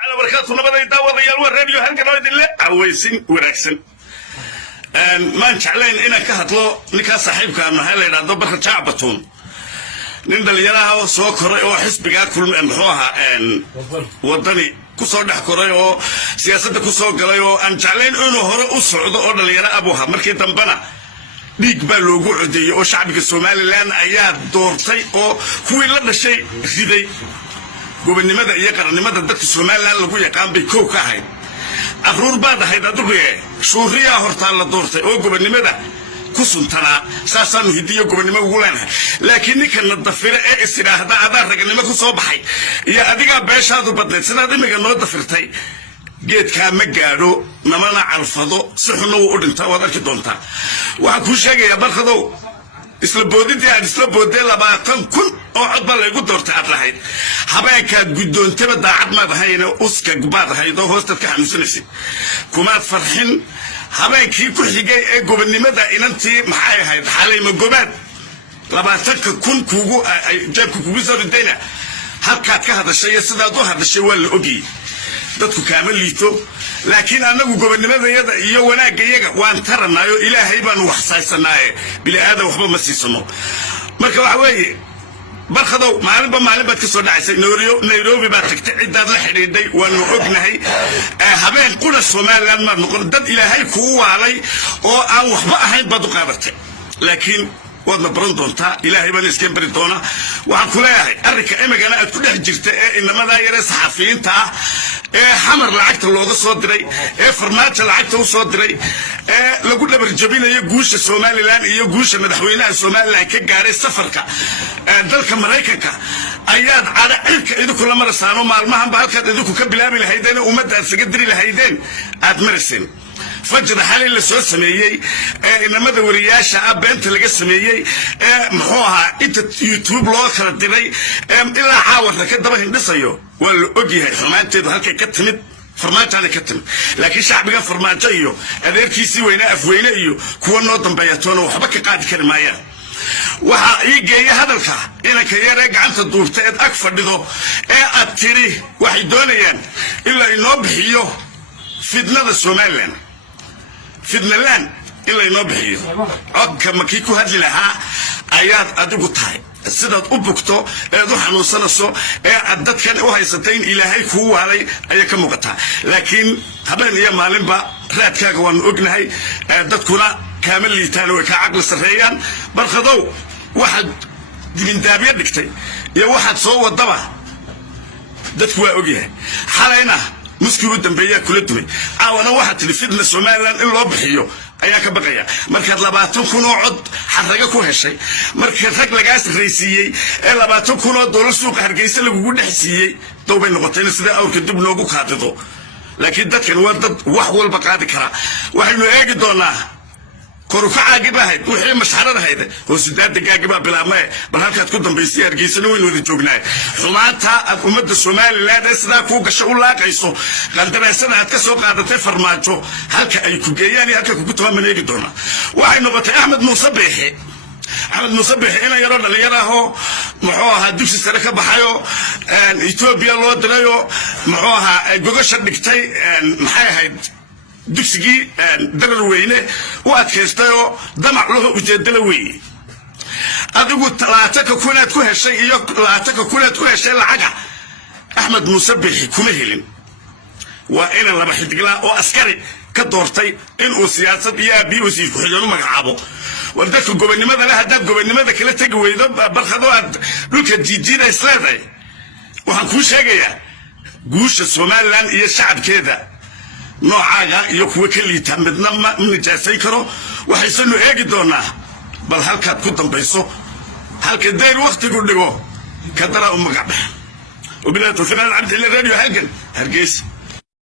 على بركاته نبدا يدور ريال والراديو هلكن oo idin le aweysin wanaagsan ma jeclayn inaan ka hadlo ninka saaxiibka ah maxaa la yiraahdo barka jacbatoon nin dhalinyaraha oo soo koray oo xisbiga kulmeen muxuu ahaa wadani ku soo dhex koray oo siyaasadda ku soo galay oo aan jeclayn inuu hore u socdo oo dhalinyaro abuha markii dambana dhiig baa loogu codeeyay oo shacbiga Soomaaliland ayaa doortay oo kuwii la dhashay riday gobonimada iyo qarannimada dadka Soomaaliland lagu yaqaan bay koow ka ahayd afruur baad ahayd adugu shuuriya horta la doortay oo gobonimada ku suntana saasaan hidiyo gobonimo ugu leenahay laakiin ninka dafire ee isiraahda adaa ragnimo ku soo baxay iyo adiga beeshaadu badneed sidaad imiga noo dafirtay geedka ma gaadho namana calfado si xun u dhinta waad arki doontaa waxa ku sheegaya barkadow isla boodidii aad isla boodeen 20,000 oo cod baa lagu doortay aad lahayd habeenka gudoontaba daacad ma ahayn uska gubaad ahayd oo hoosta ka xanuunsanaysid kumaad farxin habeenkii ku xigay ee gobonimada inantii maxay ahayd xalay ma gobaad 20,000 kugu jeebku kugu soo ridayna halkaad ka hadashay sidaad u hadashay waa la ogiyay dadku kaama liito laakiin anagu gobonnimadayada iyo wanaagayaga waan taranayo ilaahay baan wax saaysanaaye bilaadan waxba ma siisano marka waxa weeye barkadow maalin baad ka soo dhacaysay Nairobi baad tagtay cidaad la xidhiidhay waan ognahay habeen qula Soomaaliland ma noqon dad ilaahay ku waalay oo aan waxba ahayn baad u qaadatay laakiin wadna baran doontaa ilaahay baan iska bari doona waxaan ku leeyahay arrinka imagana aad ku dhex jirta ee inamada yar saxafiyiinta ah ee xamar lacagta looga soo diray ee farmaajo lacagta u soo diray ee lagu dhabar jabinayo guusha Soomaaliland iyo guusha madaxweynaha Soomaaliland ka gaaray safarka dalka Mareykanka ayaad cad cirka idinku la marasaano maalmahan ba halkaad idinku ka bilaabi lahaydeen ummadda isaga diri lahaydeen aad maraysan فجر حالي اللي سوى سميي إنما ذا ورياشة بنت اللي سميي محوها إنت يوتيوب لوكر الدري إلا عاور لك دبه النصيو والأجيه فرمان تدو هالك كتمت فرمان تاني كتم لكن شعب قال فرمان جايو أذير كيسي وينا أفوينا إيو كون نوضن بياتونا وحبك قاعد كرمايا waxa ii geeyay hadalka inaka yareeg gacanta duurteed ag fadhido ee aad tiri waxay doonayaan illa inoo bixiyo fidnada Soomaaliland fidnaland illa inoo bixiyo codka makii ku hadli lahaa ayaad adigu tahay sidaad u bugto ee u xanuunsanayso ee aad dadkan u haysatay in ilaahay ku waalay ayaa ka muuqata laakiin habeen iyo maalinba raadkaaga waan ognahay dadkuna kaamil liitaan oo ka aqal sareeyaan barkadow waxaad dibindaabiye dhigtay iyo waxaad soo wadaba dadku waa ogyahay xalayna muskiibu dambeeya kula dumay aawana waxa telefidna Soomaaliland in loo bixiyo ayaa ka baqaya marka 20,000 oo cod xaraga ku heshay marka rag laga sarreysiyay ee 20,000 oo dollar suuq Hargeysa lagu dhaxsiiyay toobay noqotay sida awrka dib loogu qaadido laakiin dadkan waa dad wax walba qaadi kara waxaynu eegi doonaa koruka caagibahayd wixii masharada hayde oo sidaad degaagiba bilaabmay bal halkaad ku dambeysay Hargeysa weyn wada joognaa xumaanta ummadda Soomaaliland sida ku gasho u laaqayso qandaraasana aad ka soo qaadatay farmaajo halka ay ku geeyaan halka ku tooman eegi doona waxay noqotay Ahmed Muuse Biixi ina yaro dhalinyaraha muxuu ahaa dugsi sare ka baxayo Ethiopia loo dirayo muxuu ahaa gogasha dhigtay maxay ahayd dugsigii darar weyne u adkaystayo damac loo ujeedada weey adigu 30,000 ku heshay iyo 30,000 ku heshay lacaga Ahmed Muuse Biixi kuma helin waa in laba xidigla oo askari ka doortay in uu siyaasad iyo ABUC ku xidhan magacaabo wadadka gobonimada la hadda gobonimada kala tagi weydo barkado aad dhulka jiijida islaamay waxaan ku sheegayaa guusha Soomaaliland iyo shacabkeeda noocaga iyo kuwa kaliita midna ma nijaasay karo waxaynu eegi doonaa bal halkaad ku dambayso halka deer waqtigu dhigo ka dara magac وبلاد وفنان عبد الله راديو هلكن هرجيس